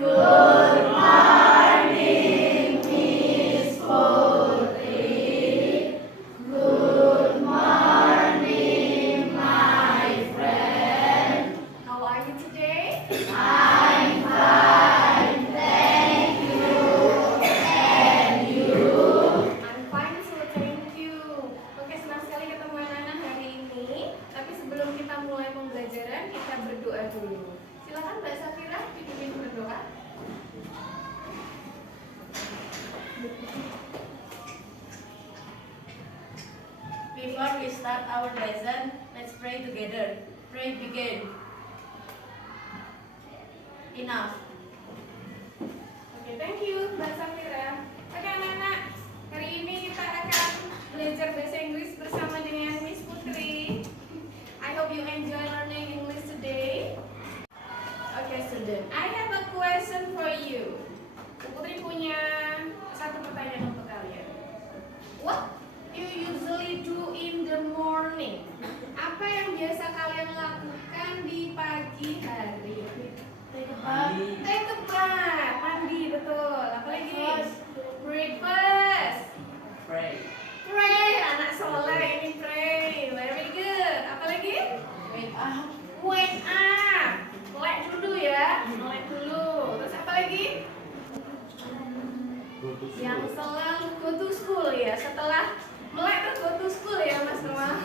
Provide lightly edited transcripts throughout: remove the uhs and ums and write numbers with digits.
Good morning, Miss Putri. Good morning, my friend. How are you today? I'm fine, thank you. And you? I'm fine, so thank you. Oke, senang sekali ketemu anak-anak hari ini. Tapi sebelum kita mulai pembelajaran, kita berdoa dulu. Silakan Mbak Safira dipimpin berdoa. Before we start our lesson, let's pray together. Pray begin. Enough. Oke, thank you Mbak Safira. Oke anak-anak, hari ini kita akan belajar bahasa Inggris bersama dengan Miss Putri. I hope you enjoy learning English today. Okay, student, I have a question for you. Putri punya satu pertanyaan untuk kalian. What you usually do in the morning? Apa yang biasa kalian lakukan di pagi hari? Take a bath, mandi, betul. Apa lagi? Breakfast. Pray. Pray, anak soleh ini pray. Very good. Apa lagi? Wake up. Wake up. Melek dulu ya. Melek dulu. Terus apa lagi? Yang selalu go to school ya. Setelah melek terus go to school ya Mas Noah.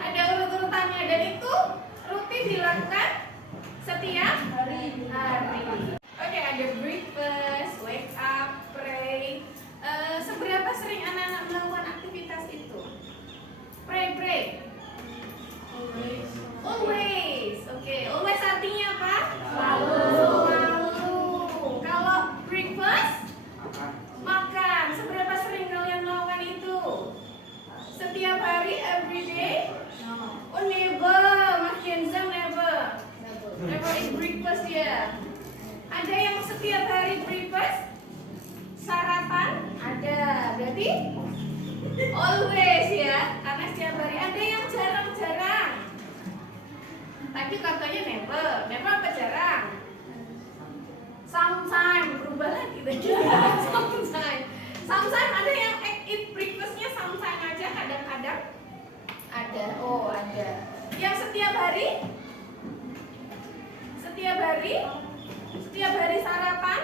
Ada urut-urutannya dan itu rutin dilakukan setiap hari. Oke, ada breakfast, wake up, pray. Seberapa sering anak-anak melakukan aktivitas itu? Pray. Always. Oke, always artinya apa? Selalu. Kalau breakfast, makan. Seberapa sering kalian melakukan itu? Setiap hari, every day? Oh, never. Mas Kenza never. Never eat breakfast ya. Ada yang setiap hari breakfast? Sarapan? Ada. Berarti always ya. Karena setiap hari. Ada yang jarang-jarang. Tadi katanya never. Never apa jarang? Sometimes. Berubah lagi tadi. Sometimes ada yang eat breakfastnya sometimes aja. Kadang-kadang ada. Oh ada. Yang setiap hari? Setiap hari sarapan?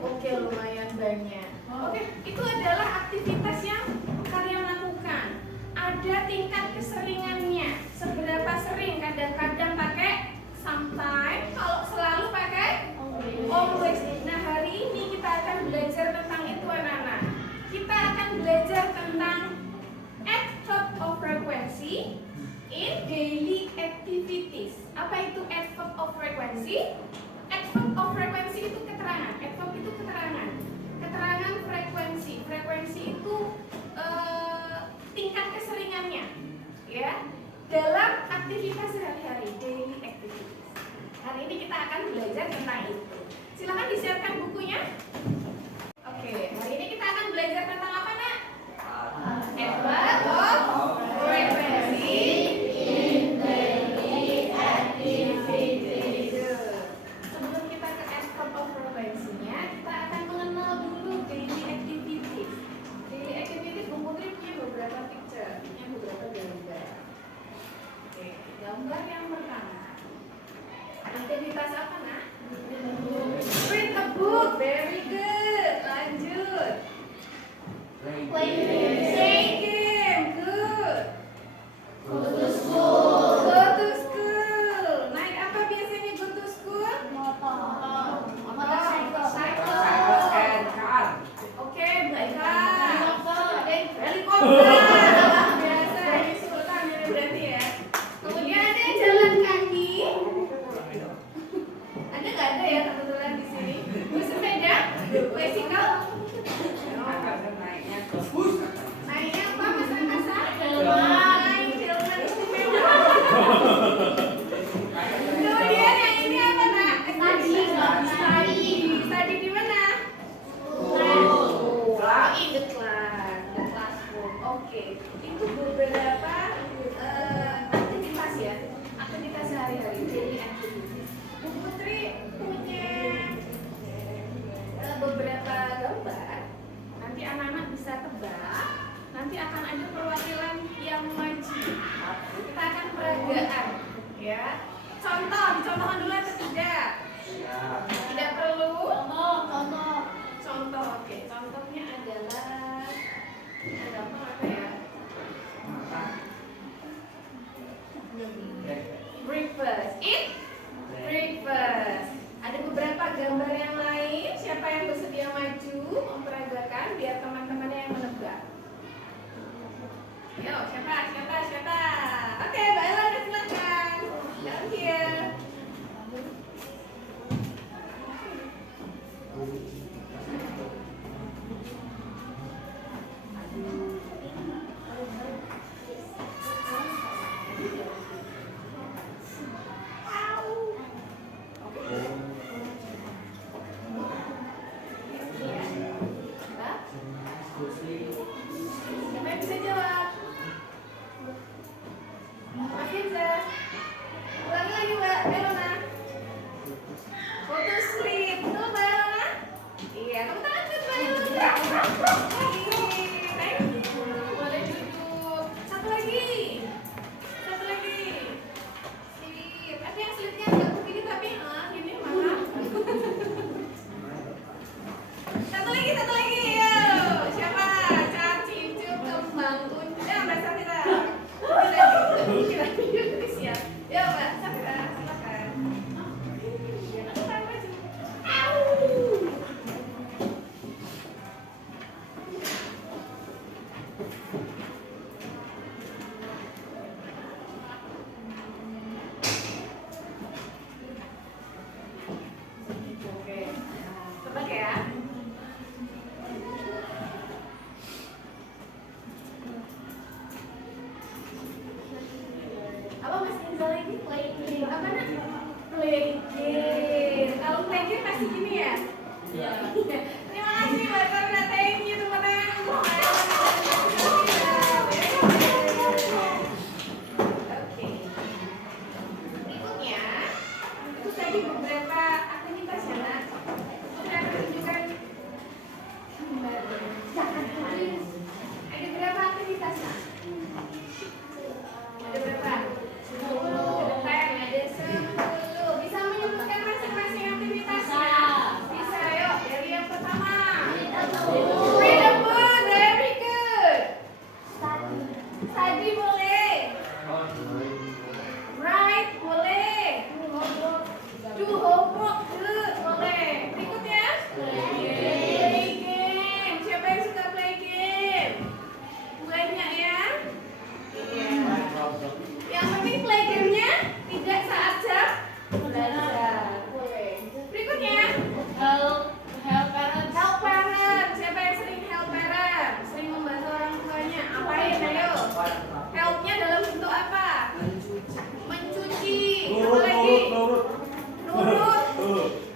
Oke, lumayan banyak. Oke, itu adalah aktivitas yang kalian lakukan. Ada tingkat keseringannya. Seberapa sering? Kadang-kadang pakai sometimes, kalau selalu pakai always. Nah, hari ini kita akan belajar tentang itu anak-anak. Kita akan belajar tentang adverb of frequency in daily activities. Apa itu adverb of frequency? Adverb of frequency itu keterangan. Adverb itu keterangan. Keterangan frekuensi. Frekuensi itu tingkat keseringannya, ya, dalam aktivitas sehari-hari, daily activities. Hari ini kita akan belajar tentang itu. Silakan disiapkan bukunya. Oke, hari ini kita akan belajar tentang apa, Nak? Adverb of frequency In daily activities. Sebelum kita ke adverb of frequency-nya, kita akan mengenal dulu daily activities. Daily activities, Bu Putri punya beberapa picture, punya beberapa gambar. Oke, gambar yang pertama. Aktivitas apa, Nak? Read a book. Very good. Lanjut. ya. Contoh, dicontohkan dulu atau tidak? Tidak perlu. Contoh, oke. Contohnya adalah gampang apa ya? Breakfast. Eat breakfast. Ada beberapa gambar yang lain. Siapa yang bersedia maju memperagakan biar teman-temannya yang menebak? Yo, siapa? Oke, Mbak Ella, silakan. Down here. Siapa yang bisa jawab? Mas Kenza. Ulangi lagi Mbak Elona. Go to sleep. Betul Mbak Elona? Iya, kamu tangan buat Mbak Elona. Thank you. Boleh duduk. Satu lagi. Sleep. Ada yang sleepnya agak begini tapi gini mana? Satu lagi. Yo. Siapa? Caci, Cup, Kembang, Unda, Mbak Safira. Siap. Yo Mbak Safira, silakan. Oke. Tebak ya. Apa Mas Kenza lagi? Play game. Apa nak? Play game. Kalau play game pasti gini ya? Iya. Terima kasih Mbak Safira. Thank you tepuk tangan untuk Mbak Ella dan Mbak Safira. Oke. Berikutnya itu tadi beberapa aktivitas ya nak. Saya akan tunjukkan ada berapa aktivitas nak? Ada berapa? 10. Ada 10. Bisa menyebutkan masing-masing aktivitasnya? Bisa, yuk. Dari yang pertama. Read a book, very good. Study boleh. Write boleh. Do homework good boleh. Berikutnya. Play game. Siapa yang suka play game? Banyak ya. Iya. Yang penting play game-nya tidak saat jam belajar. Boleh. Berikutnya. Help parent. Siapa yang sering help parent? Sering membantu orang tuanya. Apain ayo? Help-nya dalam bentuk apa? Mencuci. Apa lagi? Nurut.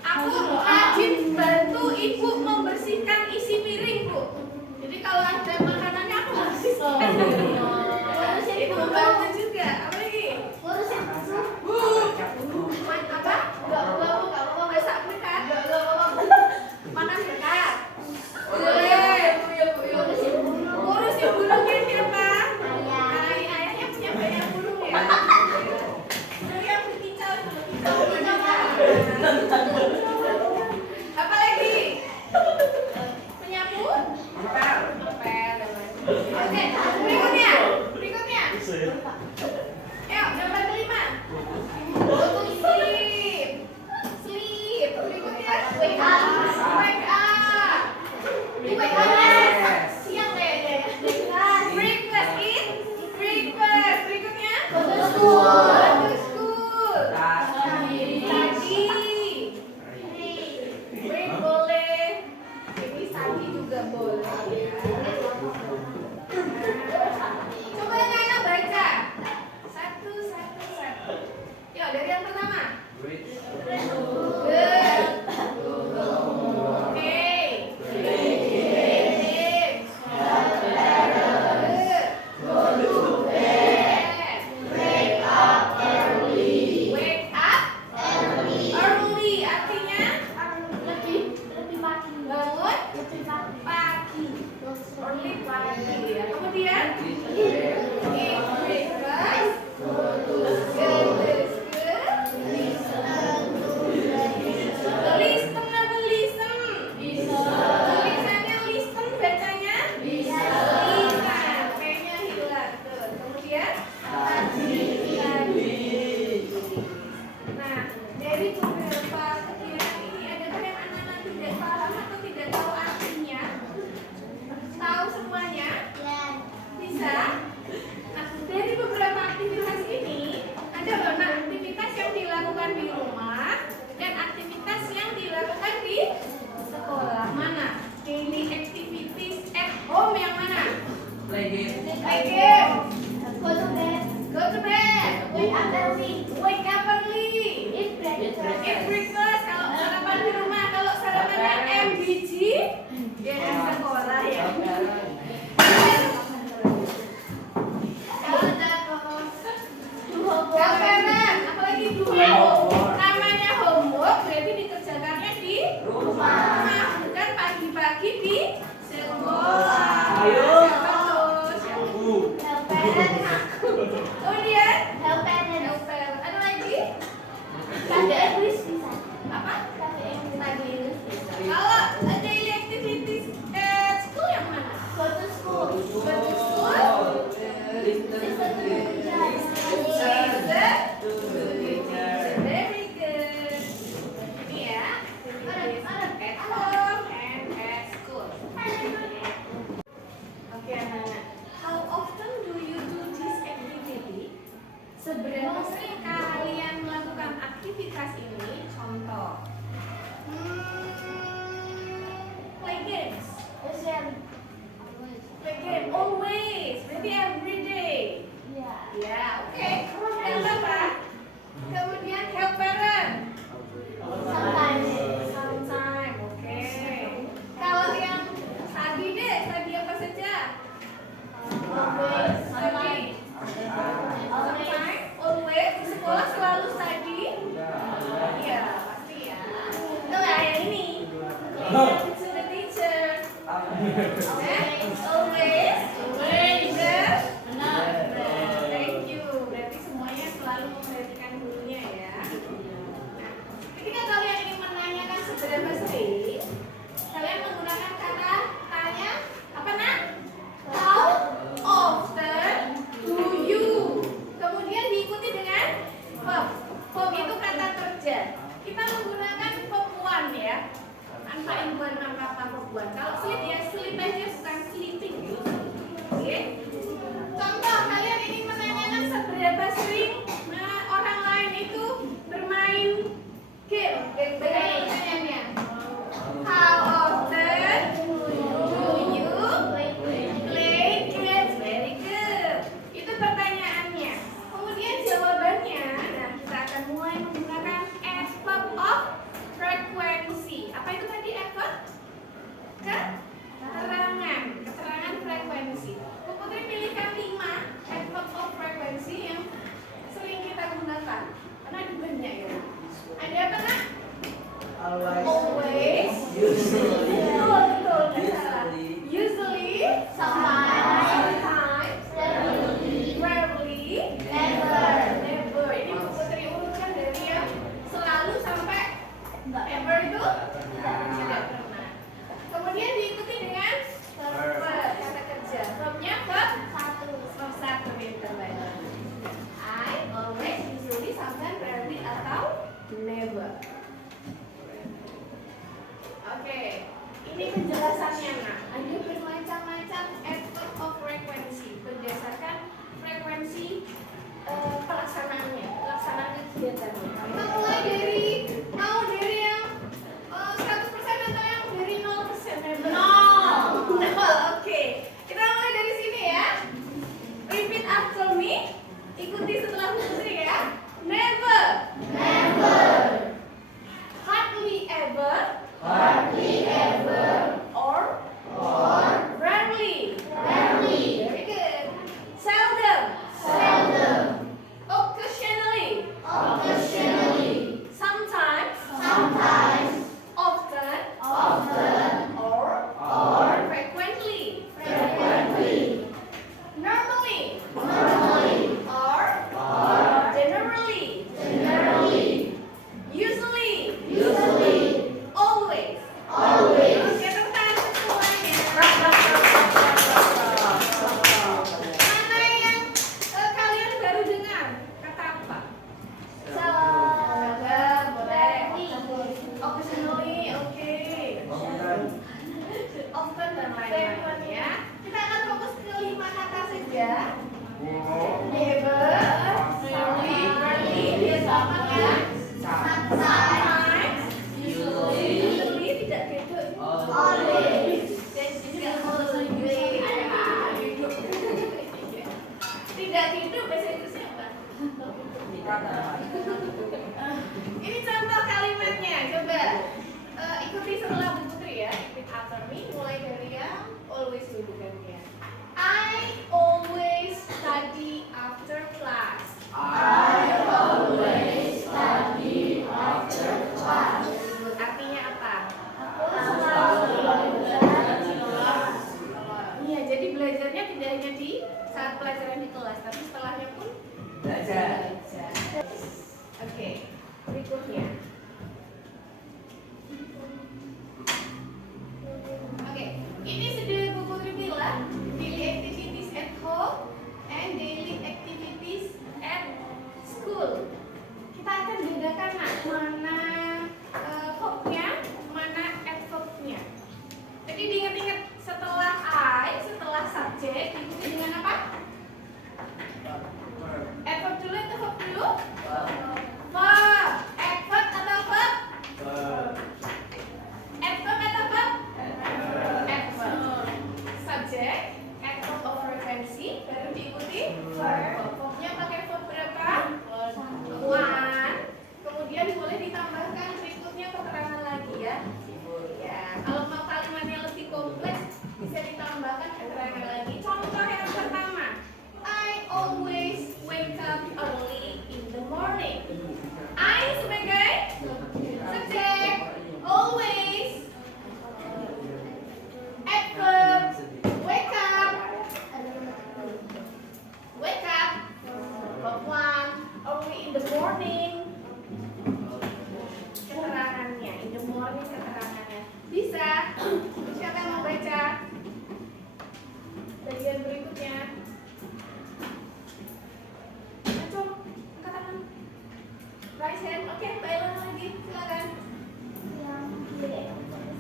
Aku rajin bantu ibu membersihkan isi piring, Bu. Jadi kalau ada makanannya aku bersihkan. Itu membantu juga. Apa lagi? Apa? Masak berkat? Makan berkat? Boleh. Ngurusin burungnya siapa? Ayahnya punya banyak burung ya? Jadi yang berkicau. Apa lagi? Penyapu? Ngepel. Oke, berikutnya. Ayo, nomor 5. Go to sleep. Berikutnya. Wake up. Siang kayaknya ya. Breakfast. Eat breakfast. Berikutnya. Go to school. Study. Break boleh. Jadi study juga boleh ya. Coba yang anak baca. Satu. Yuk, dari yang pertama. Good. Okay. Wake up early. Artinya bangun pagi. Early pagi ya. Kemudian eat breakfast. Good. Listen to the teacher. Always. Benar. Thank you. Berarti semuanya selalu memperhatikan gurunya ya. Nah, ketika kalian ingin menanyakan seberapa sering, kalian menggunakan kata tanya apa nak? How often do you? Kemudian diikuti dengan verb. Verb itu kata kerja. Kita menggunakan verb one ya. Tanpa imbuhan apa-apa verb one. Kalau sleep ya sleep aja, bukan sleeping gitu. Oke. Contoh, kalian ingin menanyakan seberapa sering orang lain itu bermain game. Bagaimana pertanyaannya? How often do you play games? Very good. Itu pertanyaannya. Kemudian jawabannya, nah kita akan mulai menggunakan adverb of frequency. Apa itu tadi adverb? Keterangan frekuensi. Bu Putri pilihkan 5 adverb of frequency yang sering kita gunakan. Karena ada banyak ya. Ada apa nak? Always. Usually. Betul, nggak salah. Usually. Sometimes. Rarely. Never. Ini Bu Putri urutkan dari yang selalu sampai ever itu tidak pernah. Kemudian diikuti dengan verb, kata kerja. Verbnya verb 1 pinter banget. I, always, usually, sometimes, rarely, atau never. Oke, ini penjelasannya nak. Ada bermacam-macam adverb of frequency berdasarkan frekuensi pelaksanaan kegiatannya. Kita mulai dari yang 100% atau yang dari 0%? Nol. Oke. Kita mulai dari sini ya. Repeat after me. Ikuti setelah Putri ya. Never. Hardly ever. Or rarely. Very good. Seldom. Occasionally. student. Oke, Mbak Elona lagi, silakan. Yang pilih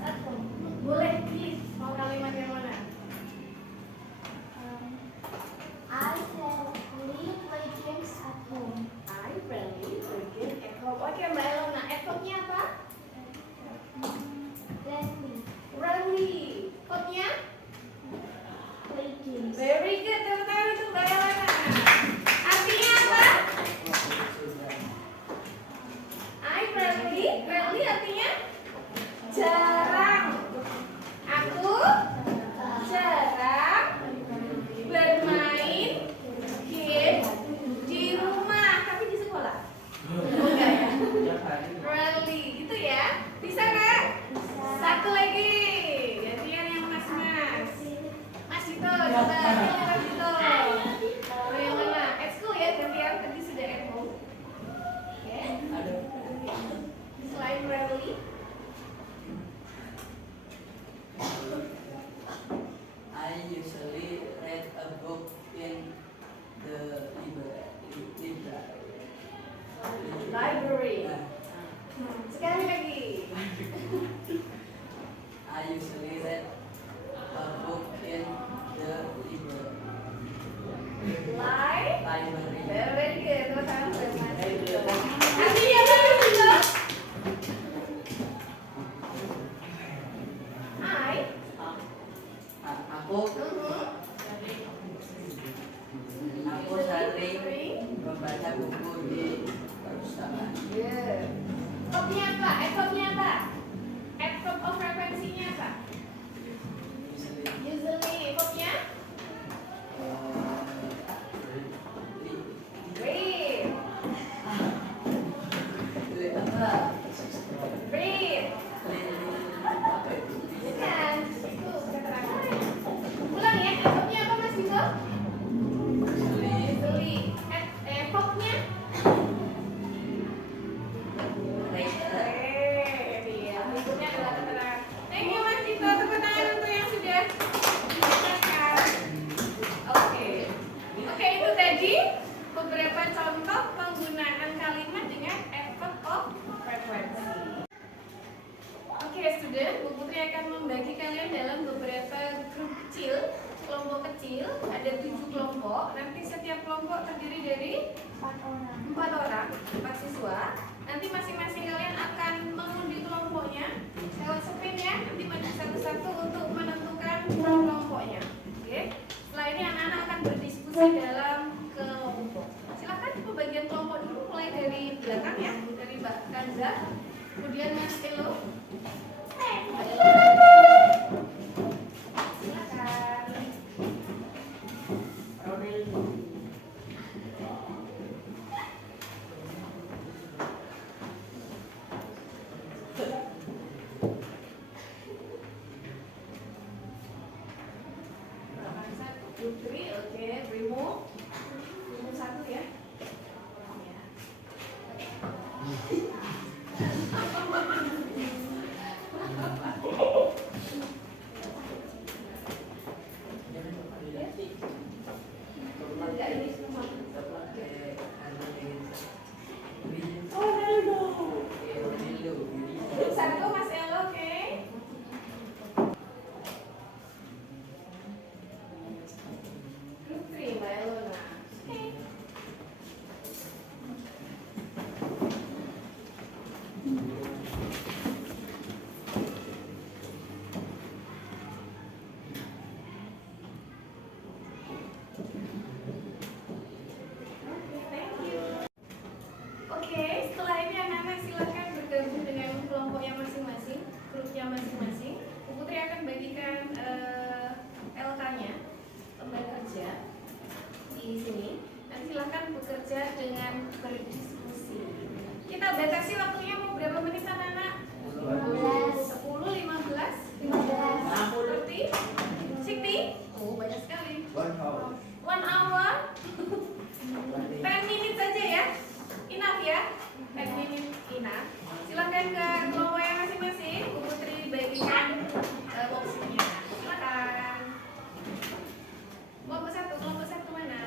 atom. Boleh pilih mau kalimat yang mana? I rarely play games at home. I rarely play game at home. Oke, Mbak Elona, at home-nya apa? Rarely Rarely. Home-nya? play games. Very good, tepuk tangan untuk Mbak Elona. Artinya apa? I rarely artinya jarang. Aku jarang bermain game di rumah, tapi di sekolah. Enggak ya? Rarely, gitu ya? Bisa nggak? Satu lagi, gantian yang mas-mas. Mas Dito, coba pilih Mas Dito. Mau yang mana? At school ya, gantian. Tadi sudah at home. Oke. Selain rarely, I usually read a book in the library. Sekali lagi. I usually read a book in the library. Very good. Tepuk tangan untuk Mas Dito. Artinya apa Mas Dito? Aku sering membaca buku di perpustakaan. Yeah. Top-nya apa? Top-nya apa? Top of frekuensinya apa? Usually top-nya read. Read. Bukan. Itu keterangan. Ulang ya. Top-nya apa Mas Dito? Usually. Top-nya berikutnya adalah keterangan. Thank you Mas Dito, tepuk tangan untuk yang sudah dijelaskan. Oke, itu tadi beberapa contoh penggunaan kalimat dengan effect of frequency. Oke, student, Bu Putri akan membagi kalian dalam beberapa grup kecil, kelompok kecil. Ada 7 kelompok. Nanti setiap kelompok terdiri dari 4 orang, 4 siswa. Nanti masing-masing kalian akan mengundi kelompoknya lewat spin ya. Nanti maju satu-satu untuk menentukan kelompoknya. Oke. Setelah ini anak-anak akan berdiskusi dalam kelompok. Silakan pembagian kelompok dulu, mulai dari belakang ya, dari Mbak Kanza, kemudian Mas Elo. Silakan. Putri, oke, Brimo 1 ya. Enggak, ini semua. Oh, Nando. Grup 1 Mas Elo, oke. Grup 3 Mbak Elona. Oke. Thank you. Oke, setelah ini anak-anak silakan bergabung dengan kelompoknya masing-masing, grupnya masing-masing. Bu Putri akan bagikan LK-nya, lembar kerja di sini. Nanti silakan bekerja dengan berdiskusi. Kita batasi waktunya mau berapa menit anak-anak? 10, 15, 30, 60? Oh, banyak sekali. 1 hour. 10 minutes saja ya. Enough ya. 10 minutes enough. Silakan ke kelompoknya masing-masing. Bu Putri bagikan worksheet-nya. Silakan. Kelompok satu mana?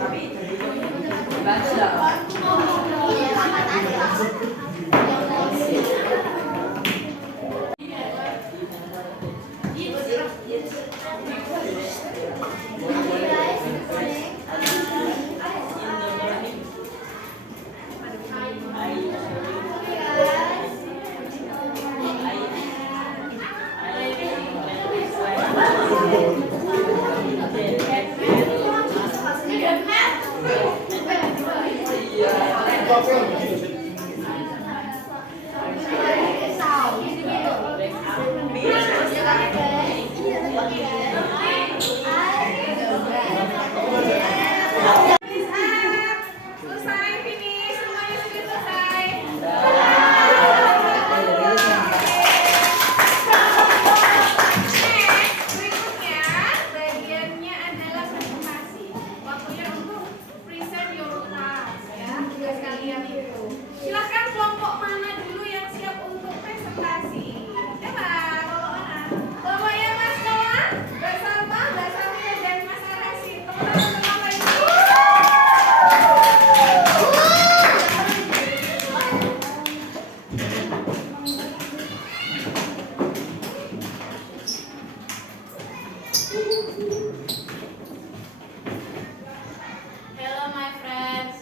Tapi baca dah. Selesai, finish, semuanya sudah selesai. Berikutnya bagiannya adalah presentasi. Waktunya untuk present your task ya, tugas kalian itu. Silakan kelompok mana dulu yang siap untuk presentasi. Coba kelompok mana? Kelompok yang Mas Noah, Mbak Salma, Mbak Safia dan Mas Arasi. Teman-teman lagi. Hello my friends.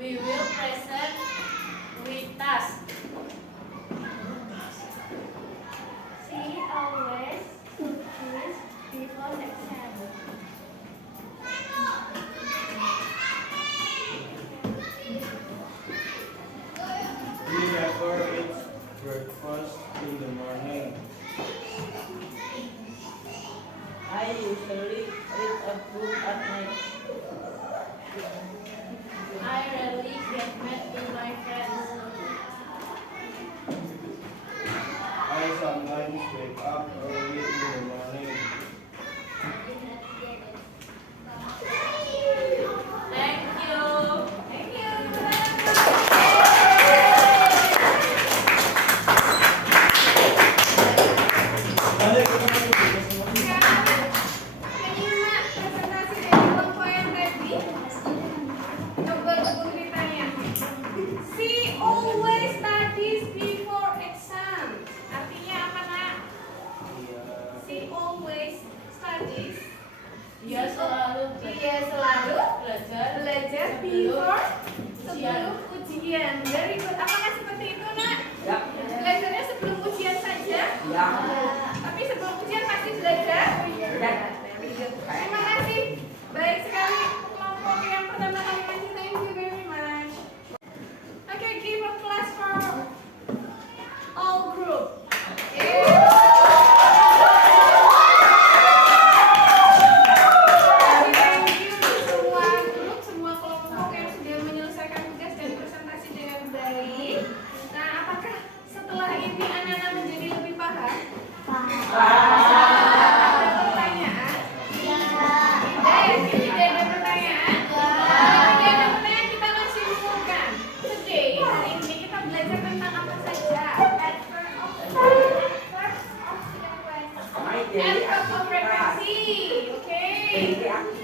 We will present with task. See always this before exam. We never eat breakfast in the morning. I usually read a book at night. I rarely get mad with my friends. I sometimes wake up early in the morning. Thank you. Thank you. Sekarang menyimak presentasi dari kelompok yang tadi. Coba tunggu ceritanya. She always studies before exam. Artinya apa nak? She always studies. Dia selalu Dia selalu belajar belajar before sebelum ujian. Very good. Apakah seperti itu nak? Ya. Belajarnya sebelum ujian saja? Ya. Tapi sebelum ujian pasti belajar? Ya. Very good. Terima kasih. Baik sekali kelompok yang pertama kali ngaji. Thank you very much. Okay, give a class for all group. Thank you semua grup, semua kelompok yang sudah menyelesaikan tugas dan presentasi dengan baik. Nah, apakah setelah ini anak-anak menjadi lebih paham? Ada pertanyaan? Tidak ada pertanyaan? Kalau tidak ada pertanyaan, kita langsung simpulkan. Today, hari ini kita belajar tentang apa saja? My daily Adverb of activity. frequency, oke? Daily activity.